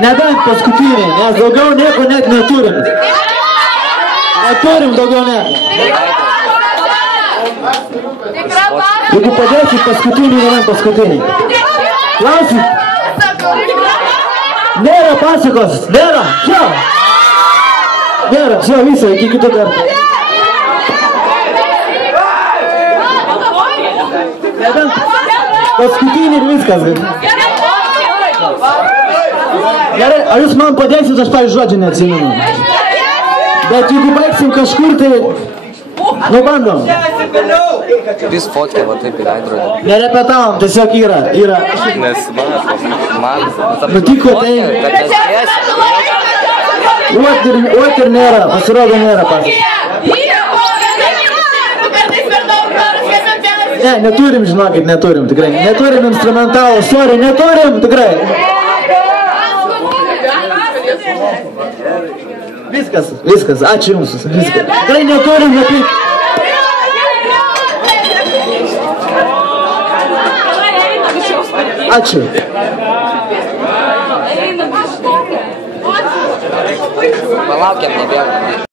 Nebent paskutiniai, nes daugiau nieko net neturim. Neturim daugiau nieko. Jeigu padėsit paskutiniai, nebent paskutiniai. Klausit? Nėra pasakos, nėra, čia. Nėra, čia visą, iki kito karto. Nebent paskutiniai ir viskas. Gerai, ar jūs man padėksit, aš pavyzdžiui žodžių neatsimenu. Bet jeigu baigsim kažkur, tai... Nu, bandom. Vis fotkė, va taip į veidrodį. Nerepetavom, tiesiog yra. Nes man... Nu, tiko tai... Uot ir nėra, pasirodo nėra pasakos. Ne, neturim, žinokit, neturim, tikrai. Neturim instrumentalų, sorry, neturim, tikrai. Viskas, ačiū jums, viskas. Tikrai neturim, nepyk. Ačiū. Palaukiam, nebėgam.